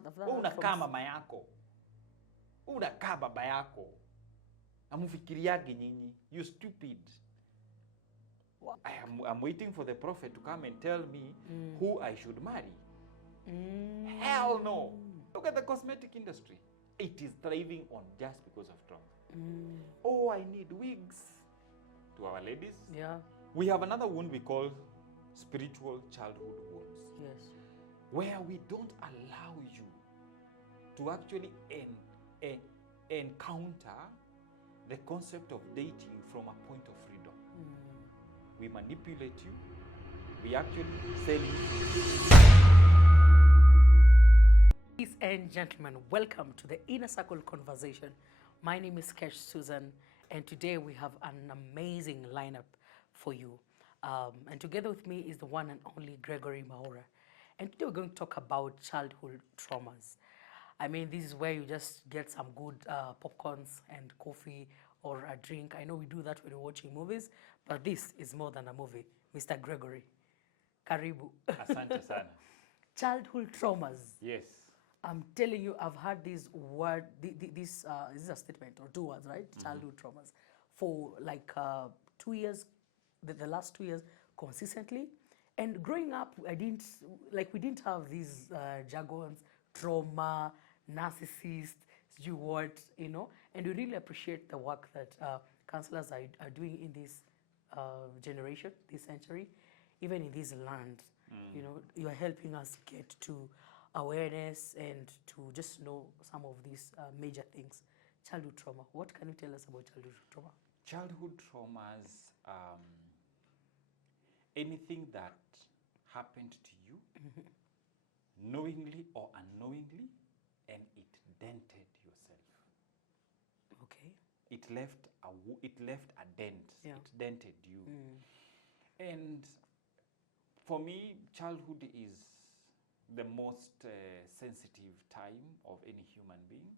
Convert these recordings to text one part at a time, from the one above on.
unakaa mama yako, unakaa baba yako, amufikiriage nyinyi, you stupid. I'm waiting for the prophet to come and tell me who I should marry. Hell no. Look at the cosmetic industry. It is thriving on just because of trauma. Oh, I need wigs. To our ladies. Yeah. We have another wound we call spiritual childhood wounds. Yes. Where we don't allow you to actually encounter the concept of dating from a point of freedom. We manipulate you. We actually sell you. Ladies and gentlemen, welcome to the Inner Circle Conversation. My name is Kesh Suzanne, and today we have an amazing lineup for you. And together with me is the one and only Gregory Mwaura. And today we're going to talk about childhood traumas. I mean, this is where you just get some good popcorns and coffee or a drink. I know we do that when we're watching movies, but this is more than a movie. Mr. Gregory, karibu. Asante sana. Childhood traumas. Yes. I'm telling you, I've heard this word, this is a statement or two words, right? Childhood traumas. For like 2 years, the last 2 years, consistently. And growing up, we didn't have these jargons, trauma, narcissist, and we really appreciate the work that counselors are doing in this generation, this century, even in this land. You are helping us get to awareness and to just know some of these major things. Childhood trauma. What can you tell us about childhood trauma? Childhood traumas, anything that happened to you, knowingly or unknowingly, and it dented yourself. Okay. It left a dent. Yeah. It dented you. And for me, childhood is the most sensitive time of any human being,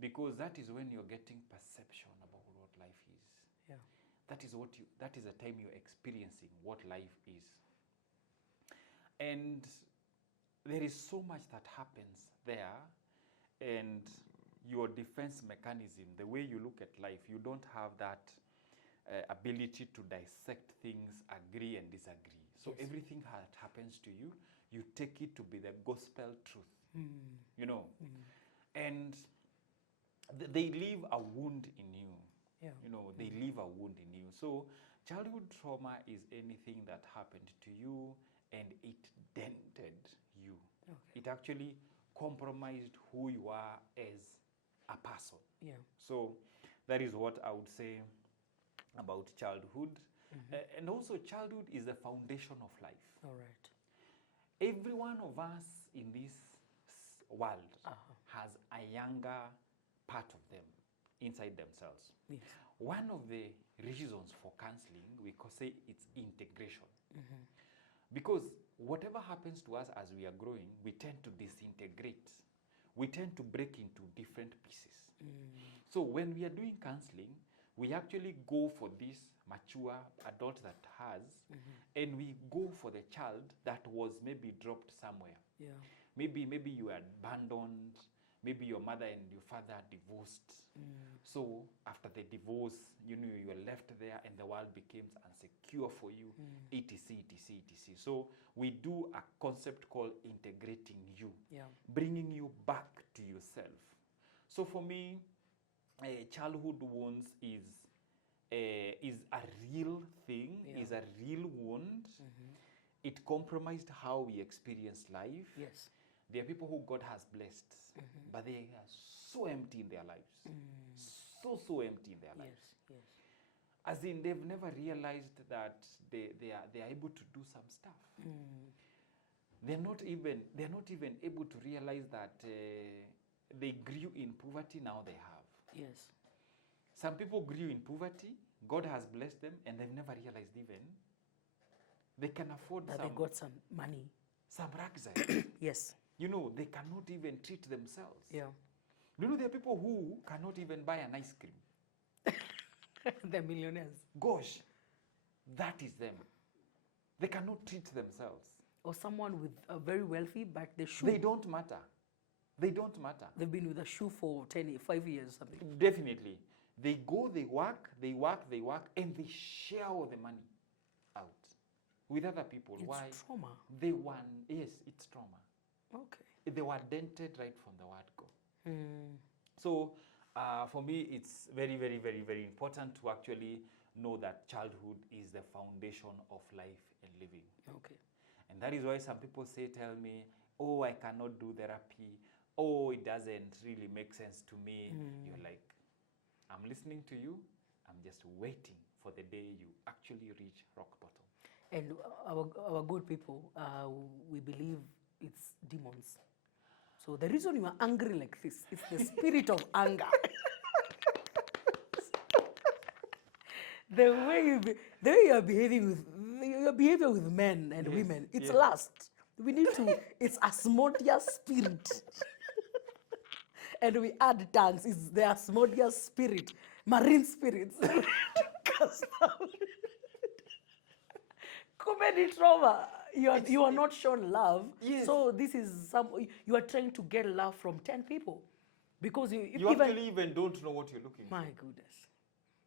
because that is when you're getting perception about what life is. Yeah. That is the time you're experiencing what life is. And there is so much that happens there, and your defense mechanism, the way you look at life, you don't have that ability to dissect things, agree and disagree. So Yes. everything that happens to you, you take it to be the gospel truth, and they leave a wound in you. Yeah. They leave a wound in you. So childhood trauma is anything that happened to you and it dented you. Okay. It actually compromised who you are as a person. Yeah. So that is what I would say about childhood. And also childhood is the foundation of life. All right. Every one of us in this world has a younger part of them inside themselves. Yes. One of the reasons for counseling, we could say it's integration. Because whatever happens to us as we are growing, we tend to disintegrate. We tend to break into different pieces. So when we are doing counseling, we actually go for this mature adult that has, and we go for the child that was maybe dropped somewhere. Yeah. Maybe you are abandoned, maybe your mother and your father divorced. So after the divorce, you are left there and the world becomes insecure for you, etc, etc, etc. So we do a concept called integrating you, bringing you back to yourself. So for me, childhood wounds is a real thing, is a real wound. It compromised how we experience life. Yes. There are people who God has blessed, but they are so empty in their lives. So empty in their lives. Yes. As in, they've never realized that they are able to do some stuff. They're not even able to realize that they grew in poverty, now they have. Yes. Some people grew in poverty, God has blessed them, and they've never realized even they can afford That they got some money. some rucksack. Yes. They cannot even treat themselves. Yeah. There are people who cannot even buy an ice cream. They're millionaires. Gosh, that is them. They cannot treat themselves. Or someone with very wealthy, but they should. They don't matter. They don't matter. They've been with a shoe for 5 years, something. Definitely. They go, they work, and they share all the money out with other people. It's Why? trauma. They won. Yes, it's trauma. Okay. They were dented right from the word go. Mm. So for me, it's very, very, very, very important to actually know that childhood is the foundation of life and living. Okay. And that is why some people tell me, oh, I cannot do therapy. Oh, it doesn't really make sense to me. You're like, I'm listening to you. I'm just waiting for the day you actually reach rock bottom. And our good people, we believe it's demons. So the reason you are angry like this, it's the spirit of anger. The way you are behaving with your behavior with men and women, it's lust. We need to. It's Asmodeus spirit, and we add tongues. It's the Asmodeus spirit, marine spirits. Comedy trauma. You are not shown love. Yes. So this is you are trying to get love from 10 people, because you actually even don't know what you're looking for. My goodness.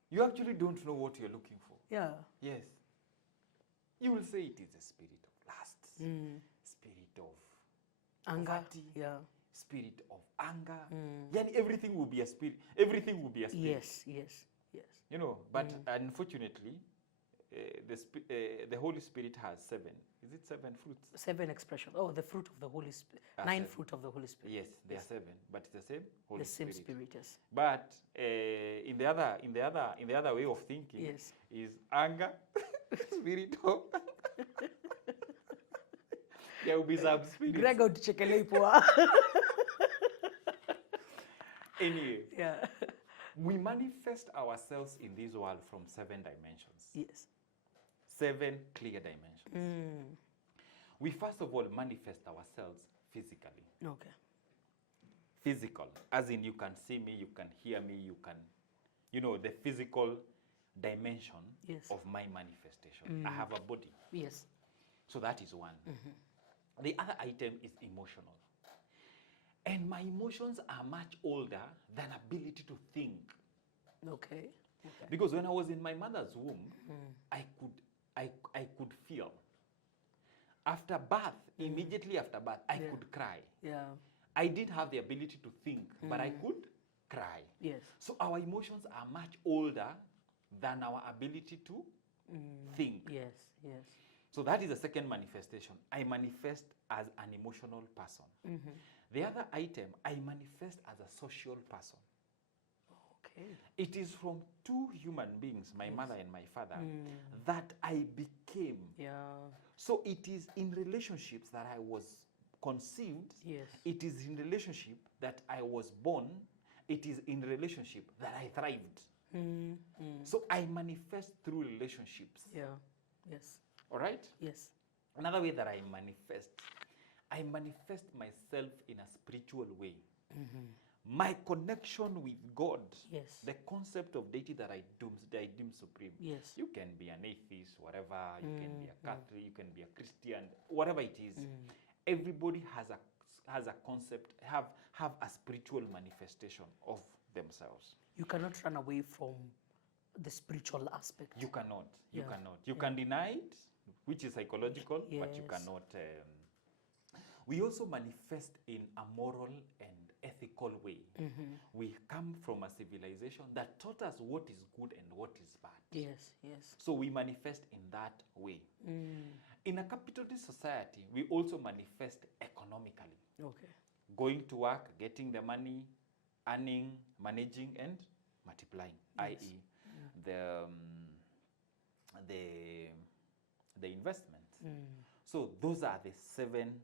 You actually don't know what you're looking for. Yeah. Yes. You will say it is a spirit of lust, spirit of anger. poverty, Yeah. spirit of anger. Yeah, everything will be a spirit. Everything will be a spirit. Yes. You know, but unfortunately, the Holy Spirit has 7. Is it 7 fruits? 7 expressions. Oh, the fruit of the Holy Spirit. 9 fruit of the Holy Spirit. Yes, there are 7, but it's the same Holy Spirit. The same Spirit, yes. But in the other way of thinking, yes, is anger, spirit of. There will be some spirit. Greg would check Anyway. Yeah. We manifest ourselves in this world from 7 dimensions. Yes. 7 clear dimensions. We first of all manifest ourselves physically. Okay. Physical, as in you can see me, you can hear me, you can, the physical dimension of my manifestation. I have a body. Yes. So that is one. The other item is emotional. And my emotions are much older than ability to think. Okay. Because when I was in my mother's womb, I could feel. After birth, immediately after birth, I could cry. Yeah. I didn't have the ability to think, but I could cry. Yes. So our emotions are much older than our ability to think. Yes. So that is the second manifestation. I manifest as an emotional person. The other item, I manifest as a social person. Okay. It is from 2 human beings, my mother and my father, that I became. Yeah. So it is in relationships that I was conceived. Yes. It is in relationship that I was born. It is in relationship that I thrived. So I manifest through relationships. Yeah. Yes. All right? Yes. Another way that I manifest myself in a spiritual way. My connection with God, the concept of deity that I deem supreme. Yes. You can be an atheist, whatever. You can be a Catholic. You can be a Christian. Whatever it is, everybody has a concept, have a spiritual manifestation of themselves. You cannot run away from the spiritual aspect. You cannot. You cannot. You can deny it, which is psychological, but you cannot. We also manifest in a moral and ethical way. We come from a civilization that taught us what is good and what is bad. Yes. So we manifest in that way. In a capitalist society, we also manifest economically. Okay. Going to work, getting the money, earning, managing, and multiplying, i.e., the investments. So those are the 7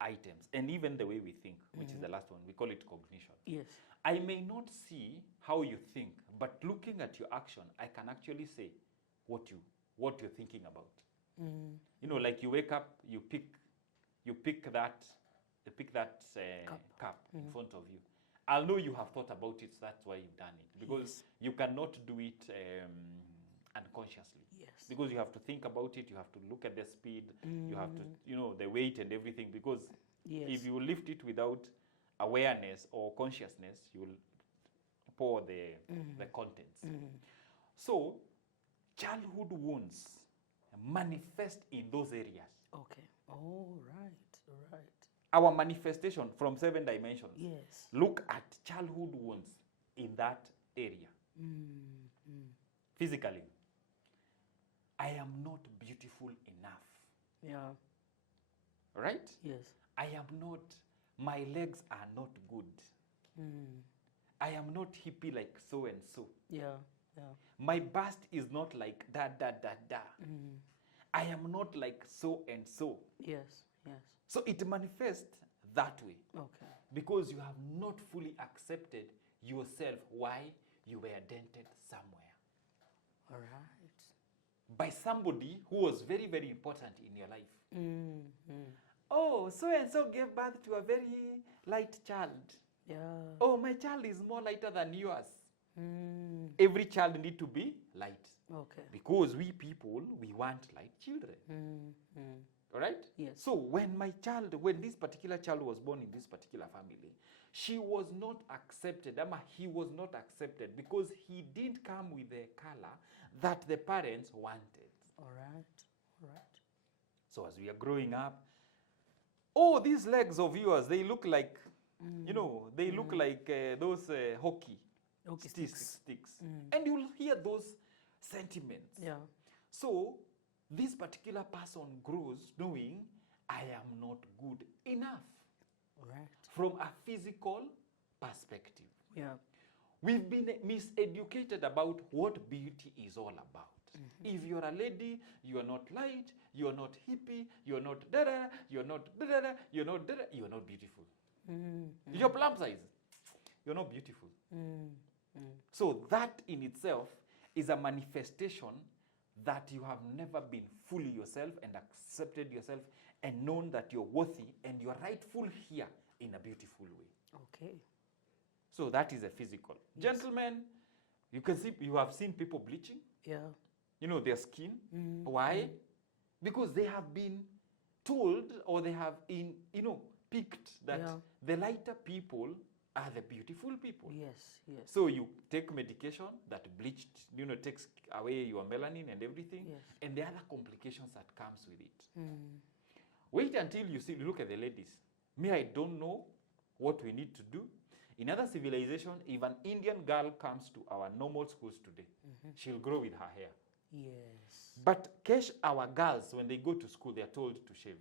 items, and even the way we think, which is the last one, we call it cognition. Yes. I may not see how you think, but looking at your action, I can actually say what you're thinking about. Like you wake up, you pick that cup in front of you. I'll know you have thought about it, so that's why you've done it, because you cannot do it unconsciously. Yes. Because you have to think about it, you have to look at the speed, you have to, the weight and everything, because if you lift it without awareness or consciousness, you'll pour the contents. So, childhood wounds manifest in those areas. Okay. Oh, right. Our manifestation from 7 dimensions. Yes. Look at childhood wounds in that area. Physically, I am not beautiful enough. Yeah. Right? Yes. I am not, my legs are not good. I am not hippie like so and so. Yeah. My bust is not like da. I am not like so and so. Yes. So it manifests that way. Okay. Because you have not fully accepted yourself. Why? You were dented somewhere. All right. By somebody who was very, very important in your life. Oh, so and so gave birth to a very light child. Yeah. Oh, my child is more lighter than yours. Every child need to be light. Okay. Because we people, we want light children. All right? Yes. So when this particular child was born in this particular family, she was not accepted. He was not accepted because he didn't come with the color that the parents wanted. All right. So as we are growing up, oh, these legs of yours, they look like, they look like those hockey sticks. And you'll hear those sentiments. Yeah. So this particular person grows knowing, I am not good enough. Right. From a physical perspective. Yeah. We've been miseducated about what beauty is all about. If you're a lady, you are not light, you are not hippie, you're not da-da, you're not da-da, you're not da-da, you're not beautiful. Your plump size, you're not beautiful. So that in itself is a manifestation that you have never been fully yourself and accepted yourself and known that you're worthy and you're rightful here in a beautiful way. Okay. So that is a physical. Yes. Gentlemen, you have seen people bleaching. Yeah. Their skin. Why? Because they have been told or they have picked that the lighter people are the beautiful people. Yes. So you take medication that bleached, takes away your melanin and everything, and the other complications that comes with it. Wait until you look at the ladies. I don't know what we need to do. In other civilizations, if an Indian girl comes to our normal schools today, she'll grow with her hair. Yes. But Kesh, our girls, when they go to school, they are told to shave.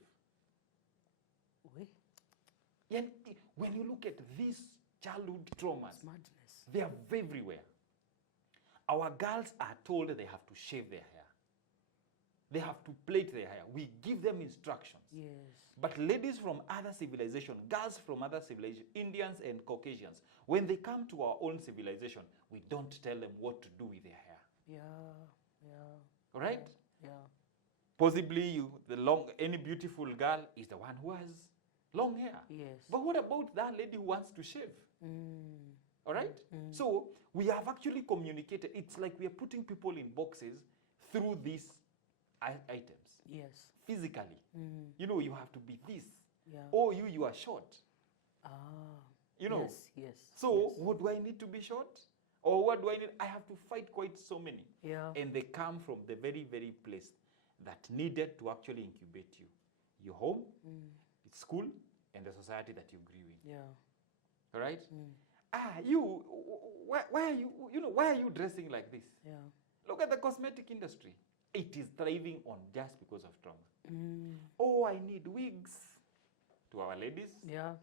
Oui. And when you look at these childhood traumas, madness. They are everywhere. Our girls are told they have to shave their hair. They have to plait their hair. We give them instructions. Yes. But ladies from other civilizations, girls from other civilizations, Indians and Caucasians, when they come to our own civilization, we don't tell them what to do with their hair. Yeah. All right? Yeah. Possibly any beautiful girl is the one who has long hair. Yes. But what about that lady who wants to shave? All right? So we have actually communicated. It's like we are putting people in boxes through these items. Yes. Physically. You have to be this. Yeah. Or you are short. Yes. So what do I need to be short? Or what do I need? I have to fight quite so many. Yeah. And they come from the very, very place that needed to actually incubate you. Your home, it's school, and the society that you grew in. Yeah. All right? Why are you dressing like this? Yeah. Look at the cosmetic industry. It is thriving on just because of trauma. Oh, I need wigs. To our ladies. Yeah.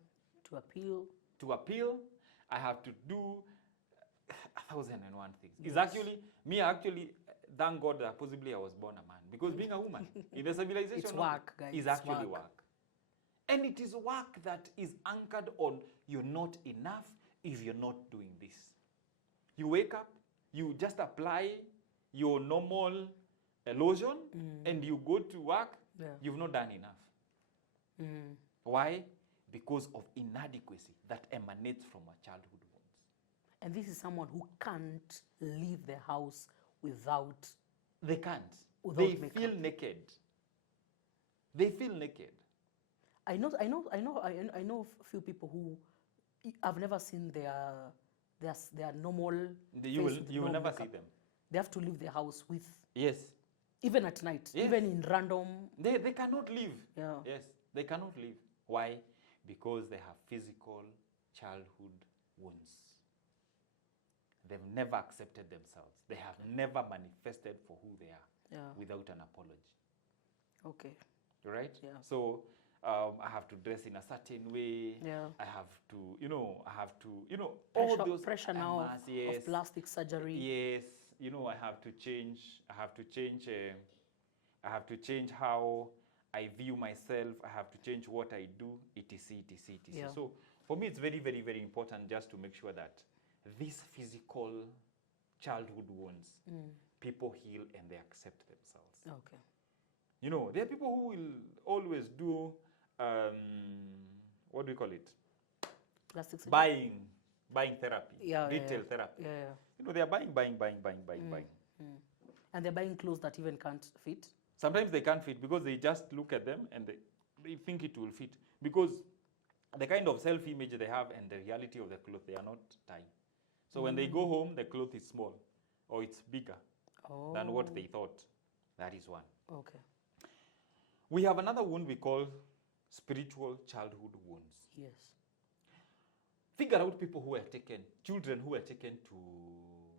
To appeal. I have to do 1,001 things. Yes. It's actually, thank God that possibly I was born a man. Because being a woman in the civilization it's work, guys. is actually work. And it is work that is anchored on you're not enough if you're not doing this. You wake up, you just apply your normal lotion, and you go to work, you've not done enough. Why? Because of inadequacy that emanates from our childhood wounds. And this is someone who can't leave the house without... They can't. They feel naked. They feel naked. I know a few people who I've never seen their normal. You face with will no never see makeup. them. They have to leave their house with, Yes. even at night, Yes. even in random. They cannot live. Yeah. Yes, they cannot live. Why? Because they have physical childhood wounds. They've never accepted themselves. They have never manifested for who they are without an apology. Okay. Right? Yeah. So I have to dress in a certain way. Yeah. I have to, all those pressure now of plastic surgery. Yes. I have to change how I view myself. I have to change what I do, etc., etc., etc. Yeah. So for me, it's very, very, very important just to make sure that these physical childhood wounds, people heal and they accept themselves. Okay. There are people who will always do, what do we call it? Plastic surgery. Buying therapy, retail therapy. Yeah. They are buying. And they're buying clothes that even can't fit. Sometimes they can't fit because they just look at them and they think it will fit. Because the kind of self-image they have and the reality of the cloth, they are not tying. So when they go home, the cloth is small or it's bigger than what they thought. That is one. Okay. We have another wound we call spiritual childhood wounds. Yes. Figure out children who were taken to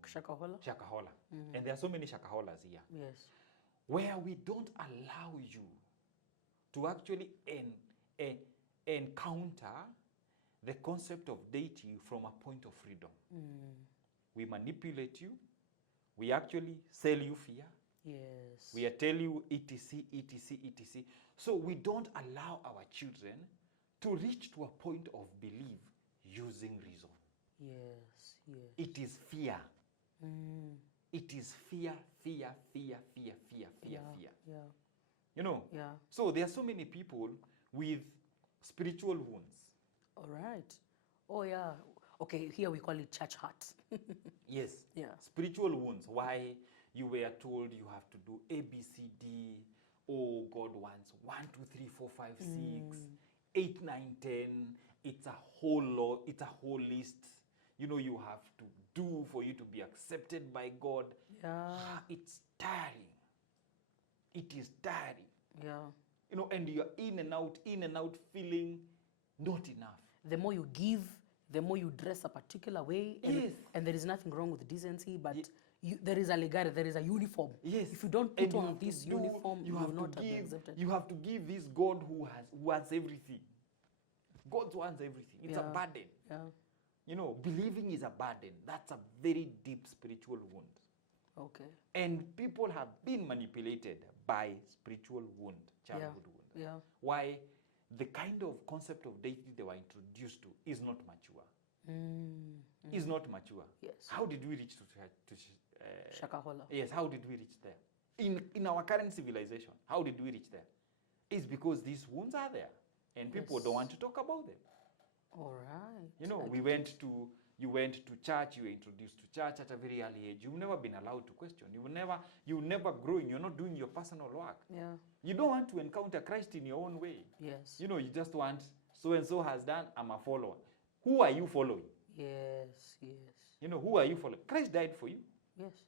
Shakahola. And there are so many Shakaholas here. Yes. Where we don't allow you to actually encounter the concept of deity from a point of freedom. We manipulate you. We actually sell you fear. Yes. We tell you etc, etc, etc. So we don't allow our children to reach to a point of belief using reason. Yes, yes. It is fear. It is fear. Yeah. Yeah. So there are so many people with spiritual wounds. All right. Oh, yeah. Okay, here we call it church heart. Yes. Yeah. Spiritual wounds. Why you were told you have to do A, B, C, D. Oh, God wants 1, 2, 3, 4, 5, 6, 8, 9, 10. It's a whole lot. It's a whole list. You have to do for you to be accepted by God. Yeah. It's tiring. It is tiring. Yeah. And you're in and out, feeling not enough. The more you give, the more you dress a particular way. And there is nothing wrong with decency, but there is a legacy, there is a uniform. Yes. If you don't put on this uniform, you will not be accepted. You have to give this God who wants everything. God wants everything. It's a burden. Yeah. Believing is a burden. That's a very deep spiritual wound. Okay. And people have been manipulated by spiritual wound, childhood wound. Yeah. Why? The kind of concept of deity they were introduced to is not mature. Is not mature. Yes. How did we reach to Shakahola? Yes, how did we reach there? In our current civilization, how did we reach there? It's because these wounds are there and people don't want to talk about them. All right. You went to church, you were introduced to church at a very early age. You've never been allowed to question. You're never growing. You're not doing your personal work. Yeah. You don't want to encounter Christ in your own way. Yes. You just want, so-and-so has done, I'm a follower. Who are you following? Yes, yes. Who are you following? Christ died for you. Yes.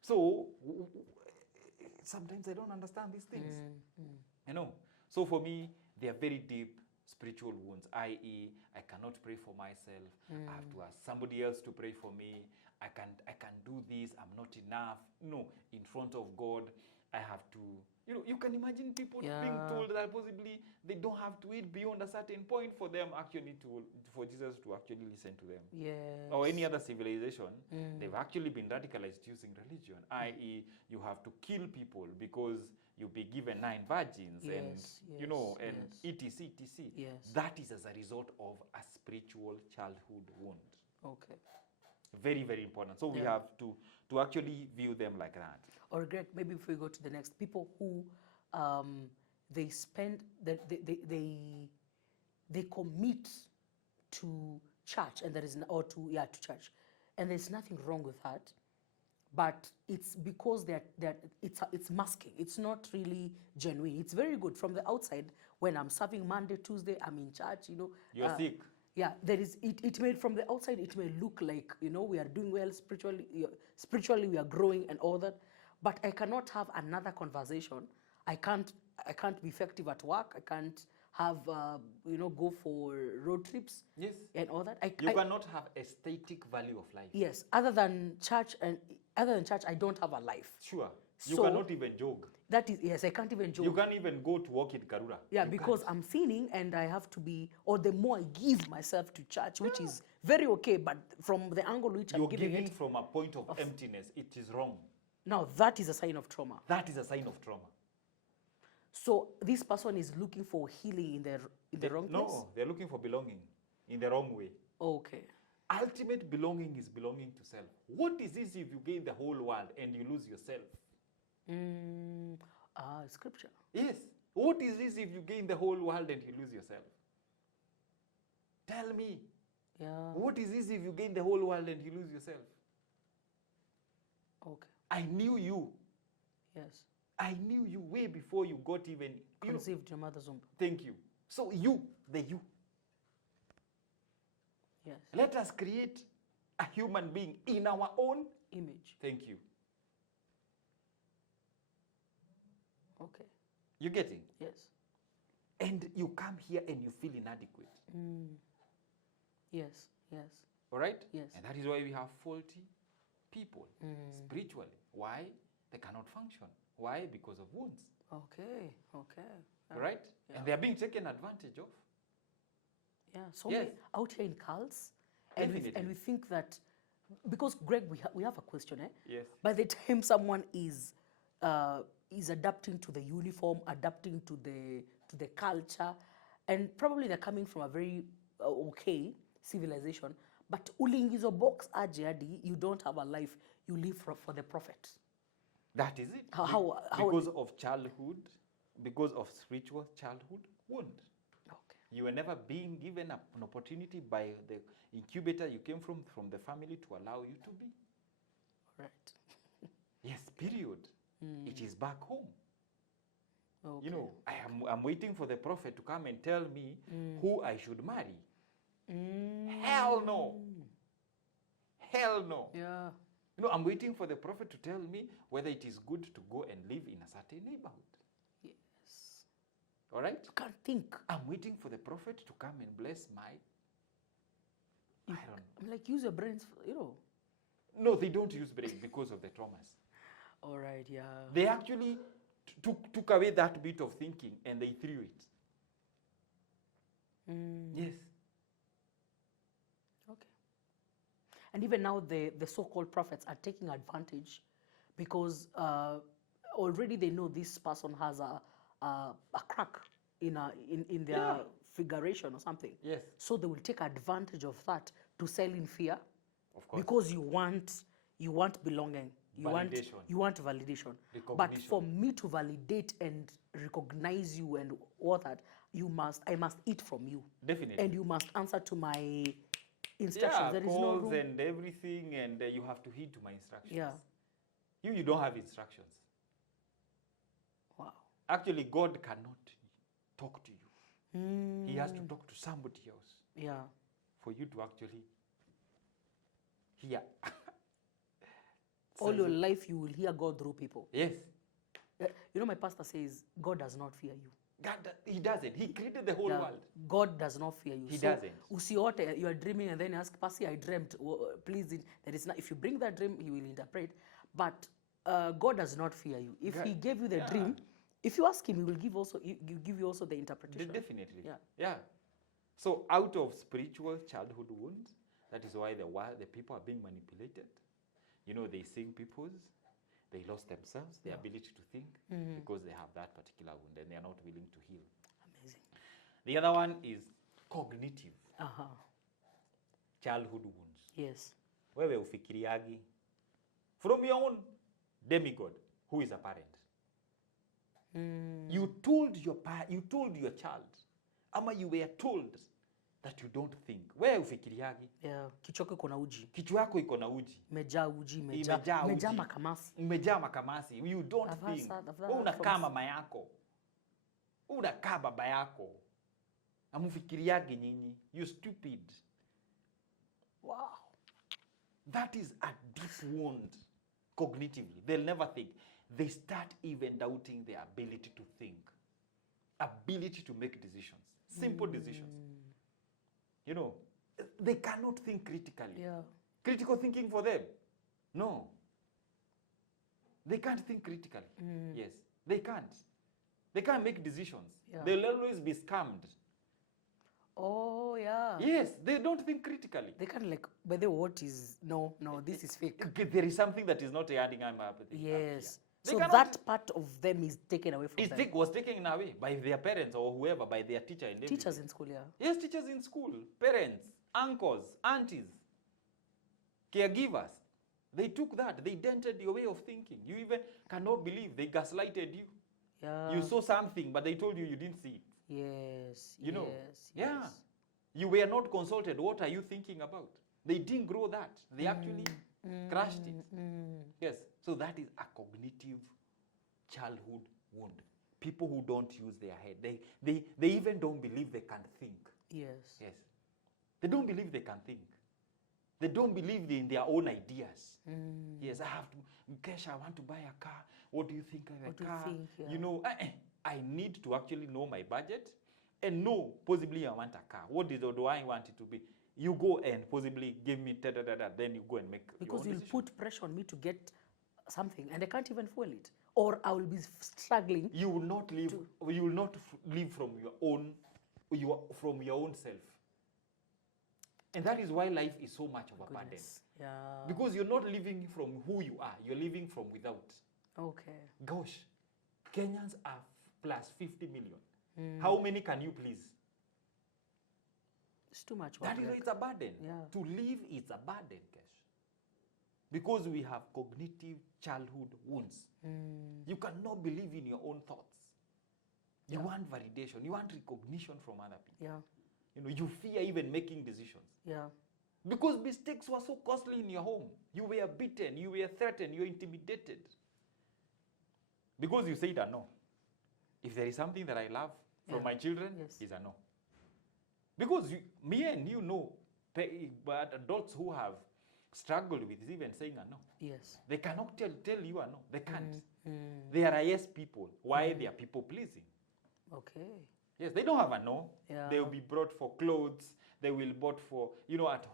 So, sometimes I don't understand these things. So for me, they are very deep spiritual wounds, i.e., I cannot pray for myself. I have to ask somebody else to pray for me. I can do this. I'm not enough. In front of God, I have to. You can imagine people being told that possibly they don't have to eat beyond a certain point for them actually for Jesus to actually listen to them. Yes. Or any other civilization, they've actually been radicalized using religion, i.e., you have to kill people because you'll be given 9 virgins and etc, etc. Yes. That is as a result of a spiritual childhood wound. Okay. Very, very important. So we have to actually view them like that. Or Greg, maybe if we go to the next, people who they spend they commit to church and to church, and there's nothing wrong with that. But it's because it's masking. It's not really genuine. It's very good from the outside. When I'm serving Monday, Tuesday, I'm in church. You're sick. Yeah, there is it may from the outside it may look like, you know, we are doing well spiritually we are growing and all that, but I cannot have another conversation. I can't be effective at work. I can't have you know, go for road trips. Yes. And all that. You cannot have a static value of life. Yes, other than church I don't have a life. Sure. You So, cannot even jog. That is, yes, I can't even joke. You can't even go to walk in Karura. Yeah, You because can't. I'm sinning and I have to be, or the more I give myself to church, which is very okay, but from the angle which You're I'm giving giving it, from a point of emptiness. It is wrong. now that is a sign of trauma. That is a sign of trauma. So this person is looking for healing in the wrong place? No, they're looking for belonging in the wrong way. Okay. Ultimate belonging is belonging to self. What is this if you gain the whole world and you lose yourself? Scripture. Yes. What is this if you gain the whole world and you lose yourself? Tell me. Yeah. What is this if you gain the whole world and you lose yourself? Okay. I knew you. Yes. I knew you way before you got even Conceived your mother's womb. Thank you. So you, the you. Yes. Let us create a human being in our own Image. Thank you. Okay. You getting? Yes. And you come here and you feel inadequate. Yes. Yes. All right? Yes. And that is why we have faulty people spiritually. Why? They cannot function. Why? Because of wounds. Okay. Okay. All right? Yeah. And they are being taken advantage of. Yeah. So Yes. many out here in cults, and Definitely. we think that because Greg, we have a question. Yes. By the time someone is adapting to the uniform, adapting to the culture, and probably they're coming from a very okay civilization, but uliingizo box aje hadi you don't have a life, you live for the prophet. That is it. How because of childhood, because of spiritual childhood wound. Okay. You were never being given an opportunity by the incubator you came from the family to allow you to be. Right. Yes, period. It is back home. Okay. You know, I'm waiting for the prophet to come and tell me who I should marry. Hell no. Hell no. Yeah. You know, I'm waiting for the prophet to tell me whether it is good to go and live in a certain neighborhood. Yes. All right? You can't think. I'm waiting for the prophet to come and bless my... I don't know. I'm like, use your brains, you know. No, they don't use brain because of the traumas. All right, yeah. They actually took away that bit of thinking and they threw it. Yes. Okay. And even now, the so-called prophets are taking advantage because already they know this person has a crack in their figuration or something. Yes. So they will take advantage of that to sell in fear. Of course. Because you want belonging. Validation. You want validation. Recognition. But for me to validate and recognize you and all that, I must eat from you. Definitely. And you must answer to my instructions. Yeah, There is no calls room. and everything, and you have to heed to my instructions. Yeah. You don't have instructions. Wow. Actually, God cannot talk to you. He has to talk to somebody else Yeah. for you to actually hear. All your life you will hear God through people. Yes. You know, my pastor says God does not fear you. God, he doesn't. He created the whole Yeah. world. God does not fear you. He so doesn't. Usiote, you are dreaming and then you ask, Pastor, I dreamt. Please, there is not. If you bring that dream, he will interpret. But God does not fear you. If God, he gave you the dream, if you ask him, he will give you also the interpretation. Definitely. Yeah. Yeah. So out of spiritual childhood wounds, that is why the people are being manipulated. You know, they sing peoples. They lost themselves, their ability to think, because they have that particular wound and they are not willing to heal. Amazing. The other one is cognitive childhood wounds. Yes. Wewe ufikiriagi from your own demigod who is a parent. You told your child, ama you were told that you don't think. Wewe ufikiriagi. Yeah. Kichwa iko na uji. Kichwa yako iko na uji. Imejaa uji, Imejaa imejaa uji. makamasi. Umejaa makamasi. You don't think. I've Wewe unakaa from- mama yako. Unakaa baba yako. Amufikiriage nyinyi. You stupid. Wow. That is a deep wound cognitively. They'll never think. They start even doubting their ability to think, ability to make decisions, simple decisions. You know, they cannot think critically. Yeah. Critical thinking for them, no. They can't think critically. Yes, they can't. They can't make decisions. Yeah. They'll always be scammed. Oh, yeah. Yes, they don't think critically. They kind of like, by the way, what is, no, this is fake. There is something that is not adding up. Yes. They So cannot- that part of them is taken away from them. Was taken away by their parents or whoever, by their teacher and everything. Teachers in school, yeah. Yes, teachers in school, parents, uncles, aunties, caregivers. They took that. They dented your way of thinking. You even cannot believe they gaslighted you. Yeah. You saw something, but they told you didn't see it. Yes. You know? Yes. Yeah. yes. You were not consulted. What are you thinking about? They didn't grow that. They actually crushed it. Yes. So that is a cognitive childhood wound. People who don't use their head. They even don't believe they can think. Yes. Yes. They don't believe they can think. They don't believe in their own ideas. Yes, I have to, Kesh, I want to buy a car. What do you think of What a do you car? think, yeah. You know, I need to actually know my budget and know possibly I want a car. What do I want it to be? You go and possibly give me da-da-da-da, then you go and make Because your own you'll decision. put pressure on me to get something and I can't even fuel it. Or I will be struggling. You will not live. You will not live from your own self. And that is why life is so much of a burden. Goodness. Yeah. Because you're not living from who you are. You're living from without. Okay. Gosh, Kenyans are plus 50 million. How many can you please? It's too much work. That is why it's a burden. Yeah. To live is a burden, Kesh. Because we have cognitive childhood wounds. You cannot believe in your own thoughts. You want validation. You want recognition from other people. Yeah. You know, you fear even making decisions. Yeah. Because mistakes were so costly in your home. You were beaten, you were threatened, you were intimidated. Because you said a no. If there is something that I love from my children, is a no. Because me and you know, but adults who have struggled with even saying a no. Yes. They cannot tell you a no. They can't. They are a yes people. Why they are people pleasing? Okay. Yes, they don't have a no. Yeah. They will be brought for clothes. They will bought for, you know, at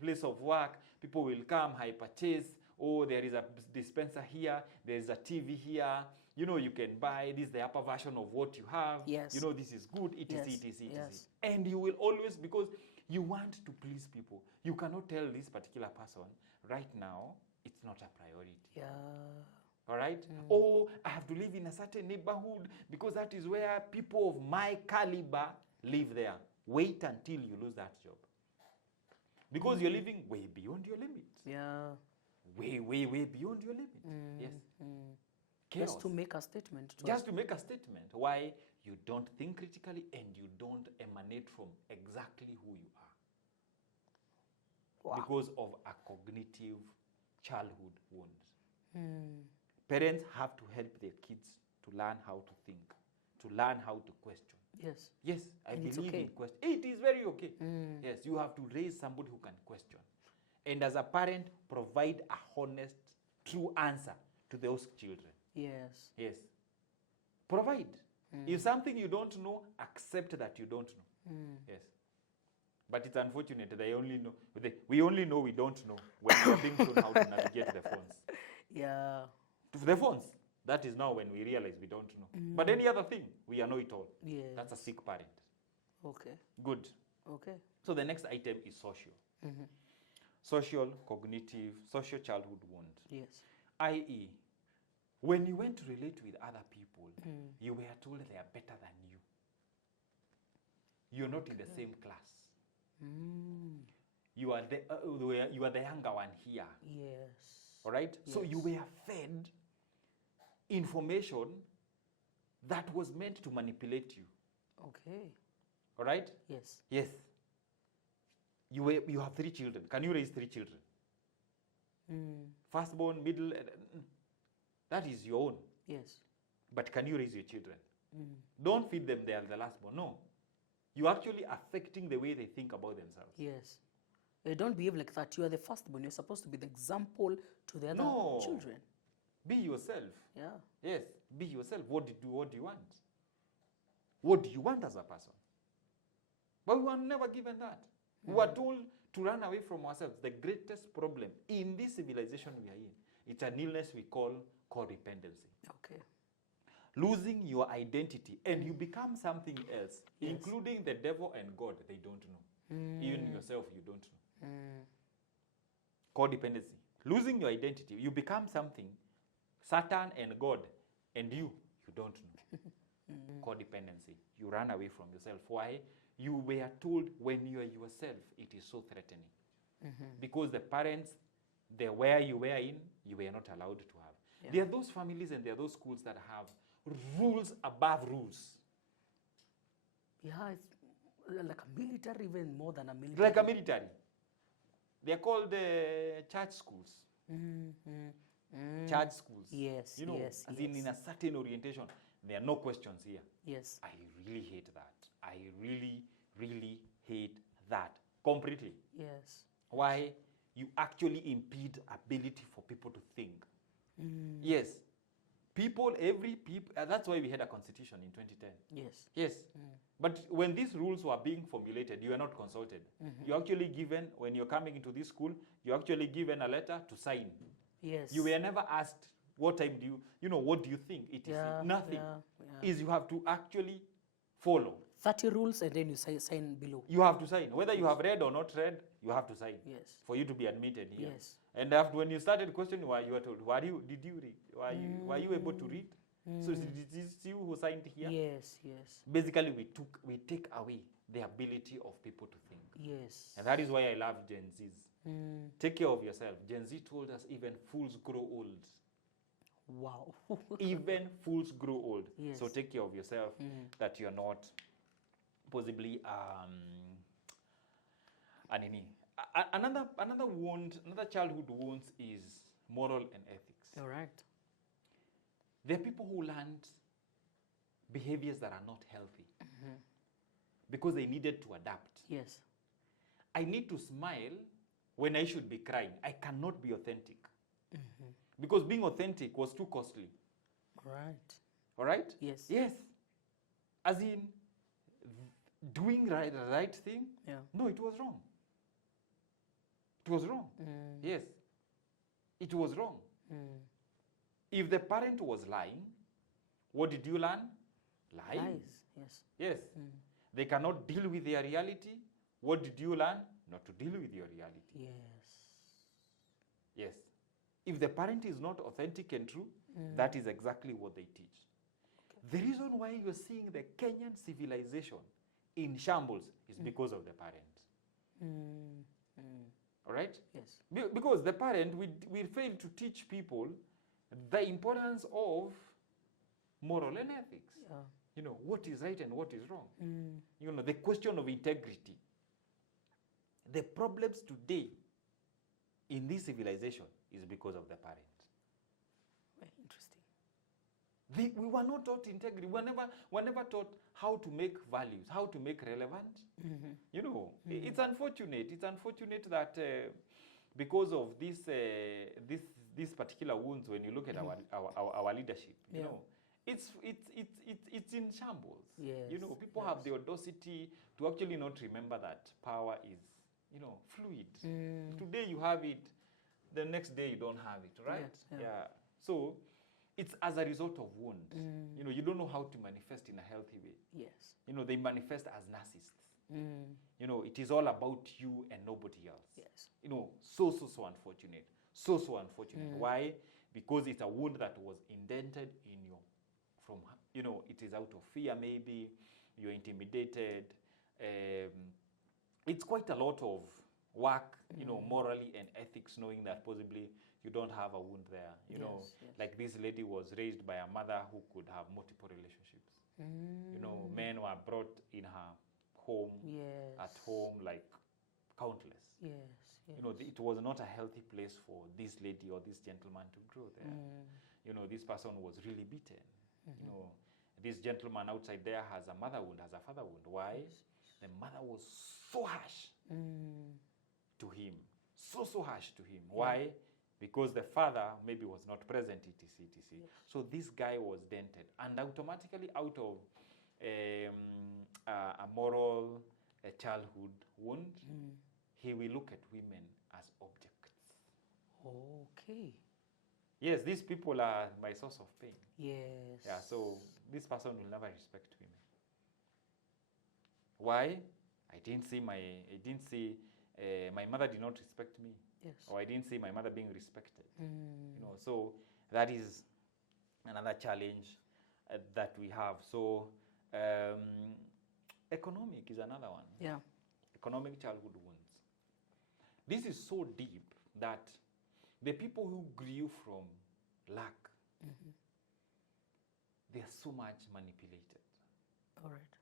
place of work, people will come, purchase. Oh, there is a dispenser here. There is a TV here. You know, you can buy. This is the upper version of what you have. Yes. You know, this is good. Etc. Yes. etc. Yes. And you will always, because you want to please people. You cannot tell this particular person, right now, it's not a priority. Yeah. All right? Oh, I have to live in a certain neighborhood because that is where people of my caliber live there. Wait until you lose that job. Because you're living way beyond your limit. Yeah. Way beyond your limit. Yes. Chaos. Just to make a statement. Just to make a statement. Why you don't think critically and you don't emanate from exactly who you are. Wow. Because of a cognitive childhood wound. Parents have to help their kids to learn how to think, to learn how to question. Yes. Yes, I And it's believe okay. in question. It is very okay. Yes, you have to raise somebody who can question. And as a parent, provide a honest, true answer to those children. Yes. Yes. Provide. If something you don't know, accept that you don't know. Yes. But it's unfortunate they only know. We only know we don't know when we are being shown how to navigate the phones. Yeah. To the phones. That is now when we realize we don't know. But any other thing, we know it all. Yes. That's a sick parent. Okay. Good. Okay. So the next item is social. Social, cognitive, social childhood wound. Yes. I.e., when you went to relate with other people, you were told they are better than you. You're not in the same class. You are the younger one here. Yes. All right? So Yes. you were fed information that was meant to manipulate you. Okay. All right? Yes. Yes. You have 3 children. Can you raise 3 children? Firstborn, middle, that is your own. Yes. But can you raise your children? Don't feed them, they are the lastborn. No. you're actually affecting the way they think about themselves. Yes. Don't behave like that. You are the firstborn. You're supposed to be the example to the other children. Be yourself. Yeah. Yes, be yourself. What do you want? What do you want as a person? But we were never given that. We were told to run away from ourselves. The greatest problem in this civilization we are in, it's an illness we call codependency. Okay. Losing your identity, and you become something else, including the devil and God, they don't know. Even yourself, you don't know. Codependency. Losing your identity, you become something, Satan and God, and you don't know. Codependency. You run away from yourself. Why? You were told when you are yourself, it is so threatening. Because the parents, where you were in, you were not allowed to have. Yeah. There are those families and there are those schools that have rules above rules. Yeah, it's like a military, even more than a military. Like a military. They are called church schools. Church schools. Yes, you know, yes, as in a certain orientation. There are no questions here. Yes. I really hate that. I really, really hate that completely. Yes. Why? You actually impede ability for people to think. Yes. That's why we had a constitution in 2010. Yes. Yes. But when these rules were being formulated, you were not consulted. You're actually given, when you're coming into this school, you're actually given a letter to sign. Yes. You were never asked, what time do what do you think? It is nothing. Is you have to actually follow. 30 rules and then you sign below. You have to sign. Whether you have read or not read, you have to sign. Yes. For you to be admitted here. Yes. And after, when you started questioning why, you were told, did you read? Were you able to read? So is this you who signed here? Yes, yes. Basically, we take away the ability of people to think. Yes. And that is why I love Gen Zs. Take care of yourself. Gen Z told us even fools grow old. Wow. Even fools grow old. Yes. So take care of yourself, that you're not possibly another wound, another childhood wounds is moral and ethics. All right. There are people who learned behaviors that are not healthy because they needed to adapt. Yes. I need to smile when I should be crying. I cannot be authentic. Because being authentic was too costly. Right. All right? Yes. Yes. As in, doing the right thing? Yeah. No, it was wrong. It was wrong. Yes. It was wrong. If the parent was lying, what did you learn? Lies. Yes. Yes. They cannot deal with their reality. What did you learn? Not to deal with your reality. Yes. Yes. If the parent is not authentic and true, that is exactly what they teach. Okay. The reason why you're seeing the Kenyan civilization in shambles is because of the parent. All right? Yes. Because the parent, we fail to teach people the importance of moral and ethics. Yeah. What is right and what is wrong. The question of integrity. The problems today in this civilization is because of the parent. Very interesting. We were not taught integrity. We were never taught how to make values, how to make relevant. It's unfortunate. It's unfortunate that because of these particular wounds, when you look at our leadership, it's in shambles. Yes. People have the audacity to actually not remember that power is fluid. Today you have it, the next day you don't have it, right? Yes, yeah. So it's as a result of wounds. You don't know how to manifest in a healthy way. Yes. They manifest as narcissists. It is all about you and nobody else. Yes. So unfortunate. So unfortunate. Why? Because it's a wound that was indented in you from, it is out of fear maybe, you're intimidated. It's quite a lot of work, morally and ethics, knowing that possibly you don't have a wound there. Yes. Like this lady was raised by a mother who could have multiple relationships. Men were brought in her home, at home, like countless. Yes. It was not a healthy place for this lady or this gentleman to grow there. This person was really beaten. This gentleman outside there has a mother wound, has a father wound. Why? The mother was so harsh to him. So harsh to him. Why? Because the father maybe was not present, etc. Yes. So this guy was dented. And automatically, out of a moral childhood wound, he will look at women as objects. Okay. Yes, these people are my source of pain. Yes. Yeah, so this person will never respect women. Why? My mother did not respect me. Yes. Or I didn't see my mother being respected. So that is another challenge that we have. So economic is another one. Yeah. Economic childhood wounds. This is so deep that the people who grew from lack, they are so much manipulated. All right.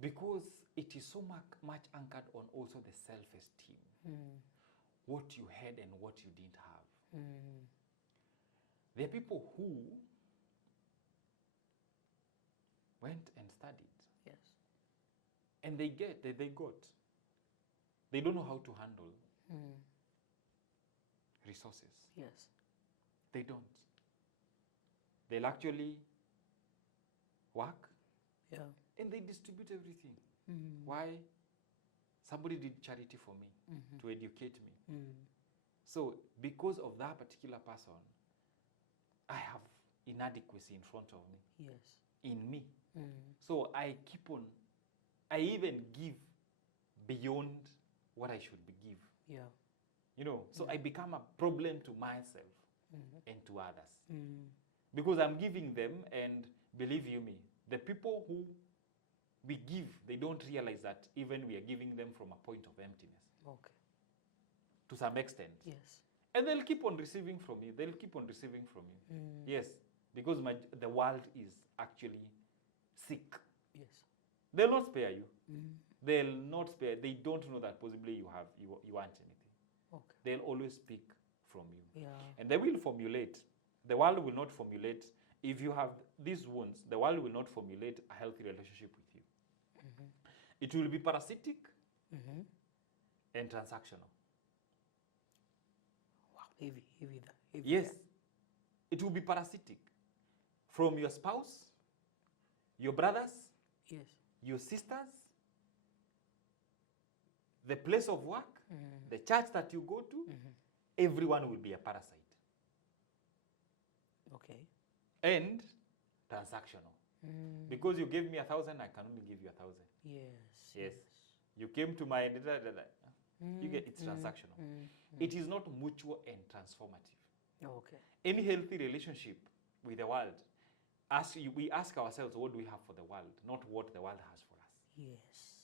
Because it is so much anchored on also the self-esteem. What you had and what you didn't have. There are people who went and studied. Yes. And they got. They don't know how to handle resources. Yes. They don't. They'll actually work and they distribute everything. Why? Somebody did charity for me to educate me. So because of that particular person, I have inadequacy in front of me. Yes. In me. So I even give beyond what I should be give. Yeah. So I become a problem to myself and to others. Because I'm giving them, and believe you me, the people who we give, they don't realize that even we are giving them from a point of emptiness. Okay. To some extent. Yes. And they'll keep on receiving from you. They'll keep on receiving from you. Yes. Because the world is actually sick. Yes. They'll not spare you. They'll not spare. They don't know that possibly you want anything. Okay. They'll always speak from you. Yeah. And they will formulate. The world will not formulate. If you have these wounds, the world will not formulate a healthy relationship with you. It will be parasitic and transactional. Wow, heavy Yes. there. It will be parasitic. From your spouse, your brothers, Yes. your sisters, the place of work, the church that you go to, everyone will be a parasite. Okay. And transactional. Because you gave me 1,000, I can only give you 1,000. Yes. You came to my you get it's transactional. It is not mutual and transformative. Okay. Any healthy relationship with the world, we ask ourselves, what do we have for the world, not what the world has for us. Yes.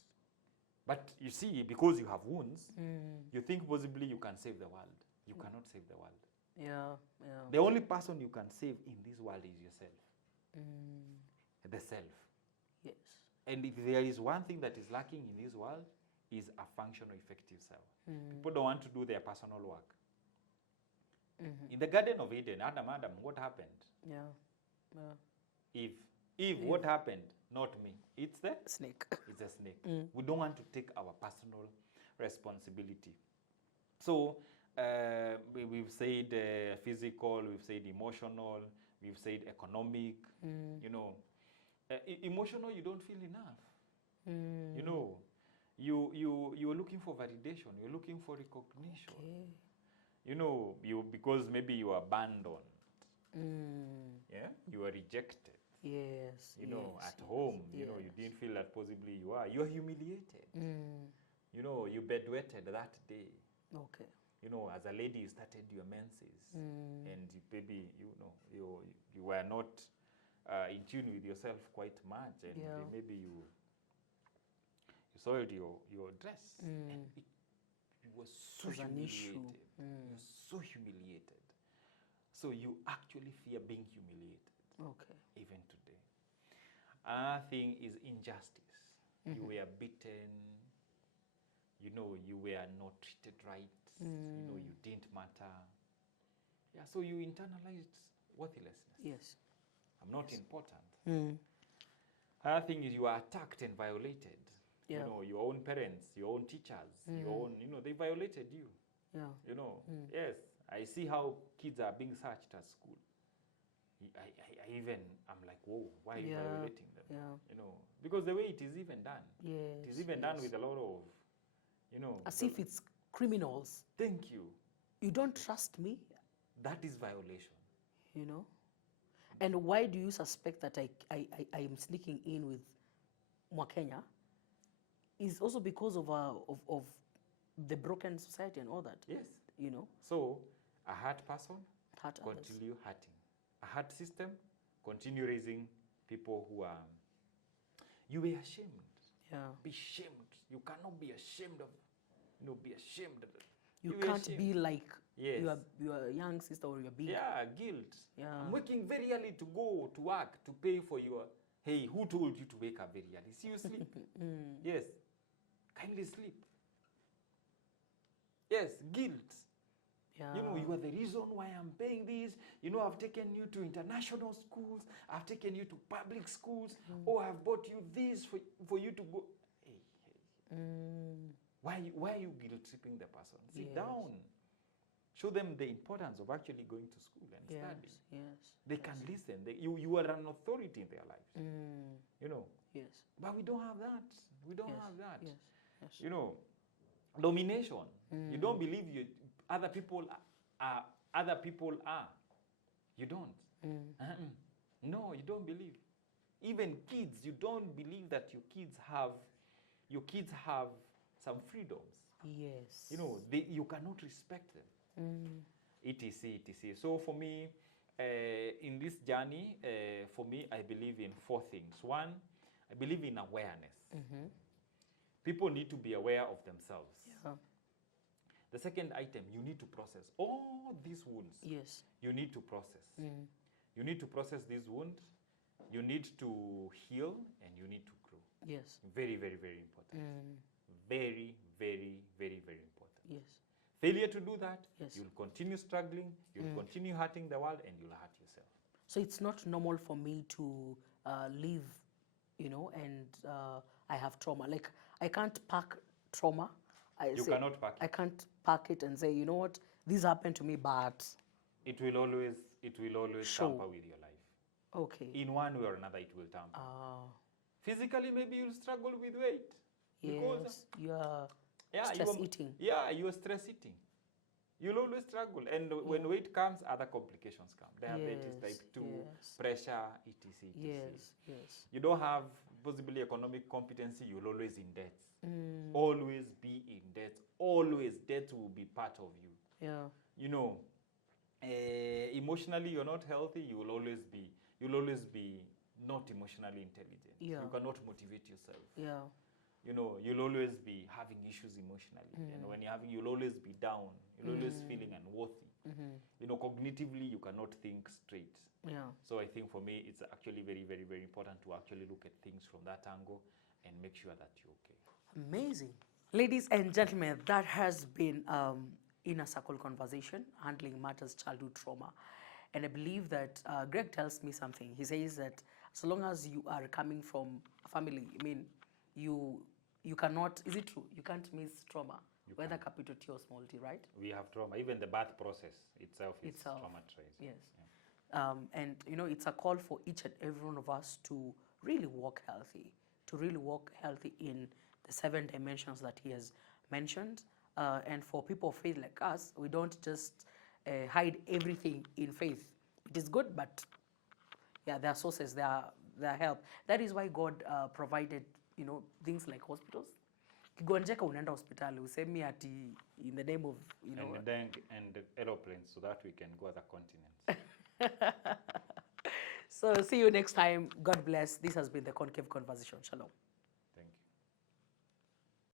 But you see, because you have wounds, you think possibly you can save the world. You cannot save the world. Yeah. The only person you can save in this world is yourself. The self. Yes. And if there is one thing that is lacking in this world, is a functional, effective self. People don't want to do their personal work. In the Garden of Eden, Adam, what happened? Yeah. Eve, what happened? Not me. It's the Snake. It's a snake. We don't want to take our personal responsibility. So we've said physical, we've said emotional, we've said economic. Emotional, you don't feel enough. You're looking for validation. You're looking for recognition. Okay. Because maybe you are abandoned. Yeah, you are rejected. Yes. At home, you didn't feel that possibly you are. You are humiliated. You bedwetted that day. Okay. As a lady, you started your menses, and maybe you were not in tune with yourself quite much, and maybe you soiled your dress, and it was so humiliated. You were so humiliated. So you actually fear being humiliated. Okay. Even today. Another thing is injustice. You were beaten. You were not treated right. You didn't matter. Yeah, so you internalized worthlessness. Yes. I'm not important. Another thing is you are attacked and violated. Yeah. You know, your own parents, your own teachers, your own, you know, they violated you. Yeah. You know, yes, I see how kids are being searched at school. I'm like, whoa, why are you violating them? Yeah. You know, because the way it is even done, Yes. it is even done with a lot of, you know. As if it's criminals. Thank you. You don't trust me, That is violation. you know? And why do you suspect that I am sneaking in with Mwakenya? Is also because of the broken society and all that. Yes. You know? So, a hurt person, Hurt others. continue hurting. A hurt system, continue raising people who are. You were ashamed. Yeah. Be shamed. You cannot be ashamed of. You know, be ashamed. You were can't ashamed. be like Yes. your young sister or your big. Yeah, guilt. Yeah. I'm working very early to go to work to pay for your. Hey, who told you to wake up very early? See, you sleep. Yes. Kindly sleep. Yes, guilt. Yeah. You know, you are the reason why I'm paying this. You know, I've taken you to international schools. I've taken you to public schools. Oh, I've bought you this for you to go. Hey. Why are you guilt tripping the person? Sit down. Show them the importance of actually going to school and studying. Yes. They can listen. You are an authority in their lives. You know. Yes. But we don't have that. We don't have that. Yes. Yes. You know, domination. You don't believe other people are. You don't. No, you don't believe. Even kids, you don't believe that your kids have some freedoms. Yes. You know, you cannot respect them. etc. So for me, in this journey, for me, I believe in 4 things. 1, I believe in awareness. People need to be aware of themselves. Yeah. The second item, you need to process all these wounds. Yes. You need to process. You need to process these wounds. You need to heal and you need to grow. Yes. Very, very, very important. Very, very, very, very important. Yes. Failure to do that, Yes. you'll continue struggling, you'll continue hurting the world, and you'll hurt yourself. So it's not normal for me to live, you know, and I have trauma. Like, I can't pack trauma. You cannot pack it. I can't pack it and say, you know what, this happened to me, but It will always Show. tamper with your life. okay. In one way or another, it will tamper. Physically, maybe you'll struggle with weight. Yes, you are stress eating. Yeah, you are stress eating. You'll always struggle. And when weight comes, other complications come. Diabetes, type 2, pressure, etc. Yes, yes. You don't have possibly economic competency, you'll always in debt. Always be in debt. Always, debt will be part of you. Yeah. You know, emotionally you're not healthy, you'll always be not emotionally intelligent. Yeah. You cannot motivate yourself. Yeah. You know, you'll always be having issues emotionally. And when you'll always be down. You'll always feeling unworthy. You know, cognitively, you cannot think straight. Yeah. So I think for me, it's actually very, very, very important to actually look at things from that angle and make sure that you're okay. Amazing. Ladies and gentlemen, that has been Inner Circle Conversation, handling matters childhood trauma. And I believe that Greg tells me something. He says that so long as you are coming from a family, I mean, you cannot, is it true? You can't miss trauma, whether capital T or small t, right? We have trauma. Even the birth process itself is traumatized. Yes. Yeah. And, you know, it's a call for each and every one of us to really walk healthy in the 7 dimensions that he has mentioned. And for people of faith like us, we don't just hide everything in faith. It is good, but yeah, there are sources, there are help. That is why God provided, you know, things like hospitals. Kigonjeka unaenda hospitali, usemi ati in the name of, you know. And aeroplanes so that we can go other continents. So see you next time. God bless. This has been the Concave Conversation. Shalom.